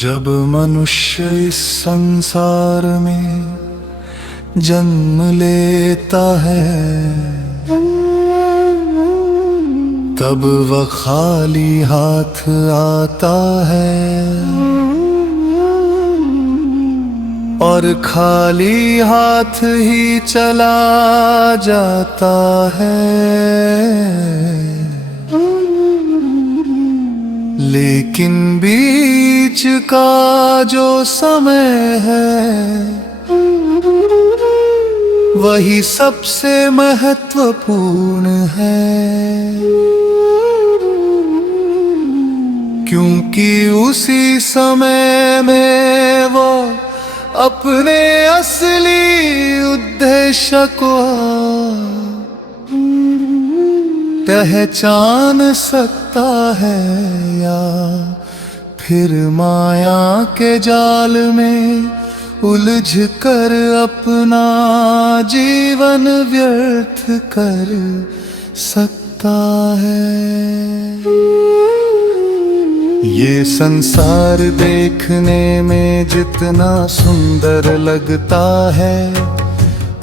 जब मनुष्य इस संसार में जन्म लेता है, तब वह खाली हाथ आता है और खाली हाथ ही चला जाता है। लेकिन बीच का जो समय है, वही सबसे महत्वपूर्ण है, क्योंकि उसी समय में वो अपने असली उद्देश्य को पहचान सकता है, या फिर माया के जाल में उलझ कर अपना जीवन व्यर्थ कर सकता है। ये संसार देखने में जितना सुंदर लगता है,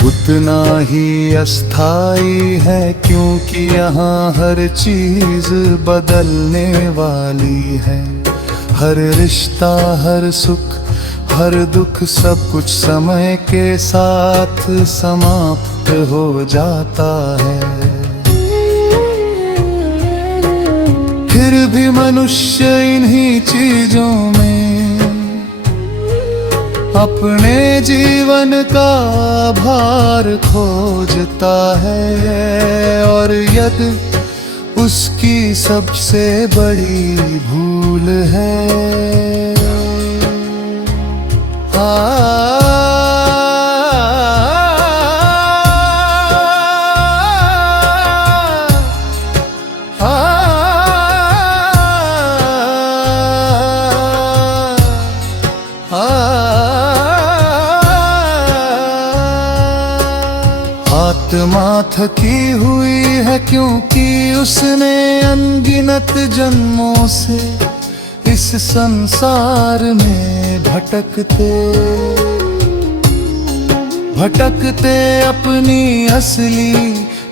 उतना ही अस्थाई है, क्योंकि यहाँ हर चीज बदलने वाली है। हर रिश्ता, हर सुख, हर दुख, सब कुछ समय के साथ समाप्त हो जाता है। फिर भी मनुष्य इन्हीं चीजों में अपने जीवन का भार खोजता है, और यदि उसकी सबसे बड़ी भूल है आत्मा थकी हुई है, क्योंकि उसने अनगिनत जन्मों से इस संसार में भटकते भटकते अपनी असली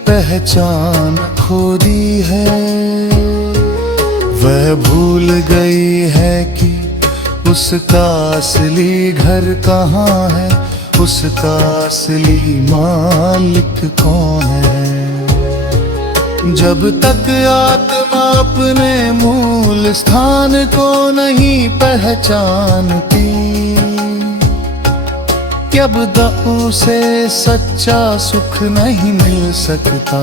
पहचान खो दी है। वह भूल गई है कि उसका असली घर कहाँ है, उसका असली मालिक कौन है। जब तक आत्मा अपने मूल स्थान को नहीं पहचानती, तब तक उसे सच्चा सुख नहीं मिल सकता।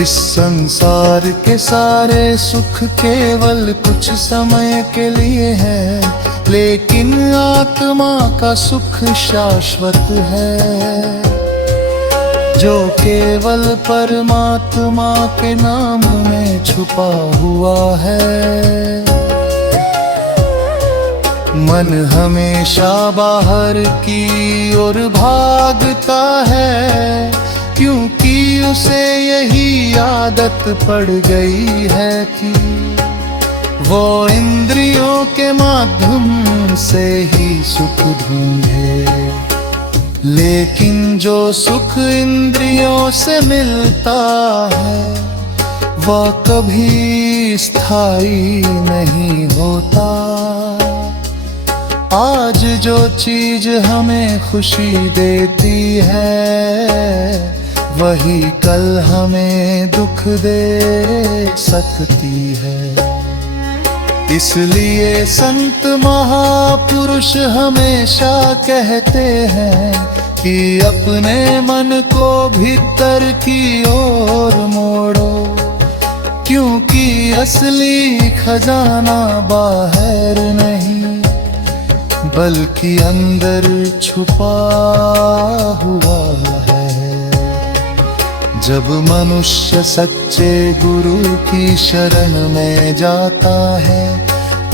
इस संसार के सारे सुख केवल कुछ समय के लिए है, लेकिन आत्मा का सुख शाश्वत है, जो केवल परमात्मा के नाम में छुपा हुआ है। मन हमेशा बाहर की ओर भागता है, क्योंकि उसे यही आदत पड़ गई है कि वो इंद्रियों के माध्यम से ही सुख ढूंढे। लेकिन जो सुख इंद्रियों से मिलता है, वह कभी स्थायी नहीं होता। आज जो चीज हमें खुशी देती है, वही कल हमें दुख दे सकती है। इसलिए संत महापुरुष हमेशा कहते हैं कि अपने मन को भीतर की ओर मोड़ो, क्योंकि असली खजाना बाहर नहीं, बल्कि अंदर छुपा हुआ है। जब मनुष्य सच्चे गुरु की शरण में जाता है,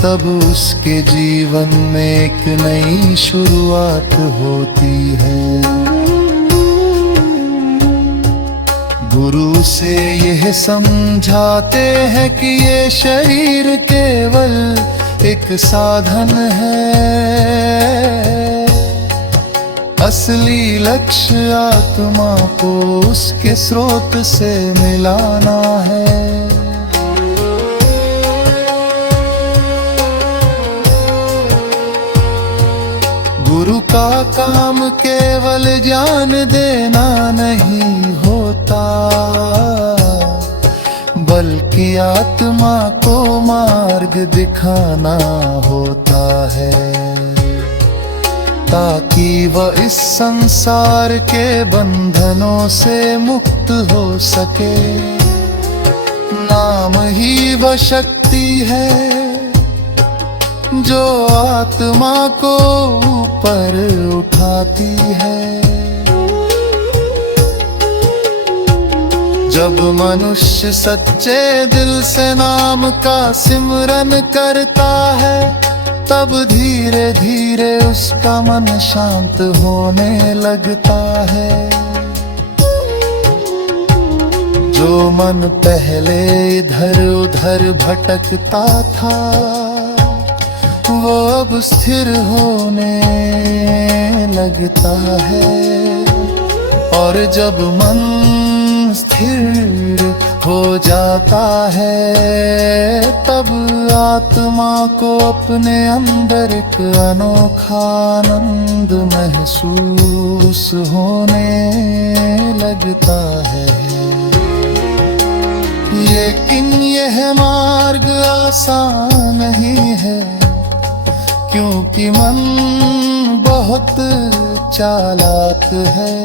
तब उसके जीवन में एक नई शुरुआत होती है। गुरु से यह समझाते हैं कि ये शरीर केवल एक साधन है, असली लक्ष्य आत्मा को उसके स्रोत से मिलाना है। गुरु का काम केवल ज्ञान देना नहीं होता, बल्कि आत्मा को मार्ग दिखाना होता है, ताकि वह इस संसार के बंधनों से मुक्त हो सके। नाम ही वह शक्ति है जो आत्मा को ऊपर उठाती है। जब मनुष्य सच्चे दिल से नाम का सिमरन करता है, तब धीरे धीरे उसका मन शांत होने लगता है। जो मन पहले इधर उधर भटकता था, वो अब स्थिर होने लगता है। और जब मन स्थिर हो जाता है, तब आत्मा को अपने अंदर एक अनोखा आनंद महसूस होने लगता है। लेकिन यह मार्ग आसान नहीं है, क्योंकि मन बहुत चालाक है।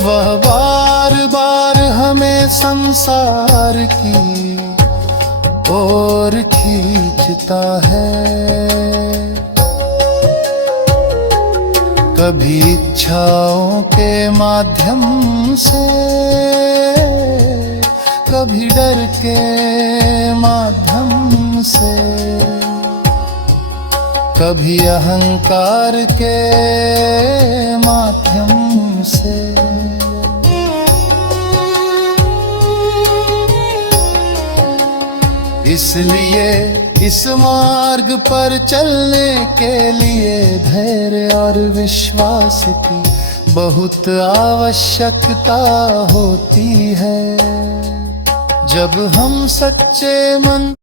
वह बार बार हमें संसार की ओर खींचता है। कभी इच्छाओं के माध्यम से, कभी डर के माध्यम से, कभी अहंकार के माध्यम से। इसलिए इस मार्ग पर चलने के लिए धैर्य और विश्वास की बहुत आवश्यकता होती है। जब हम सच्चे मन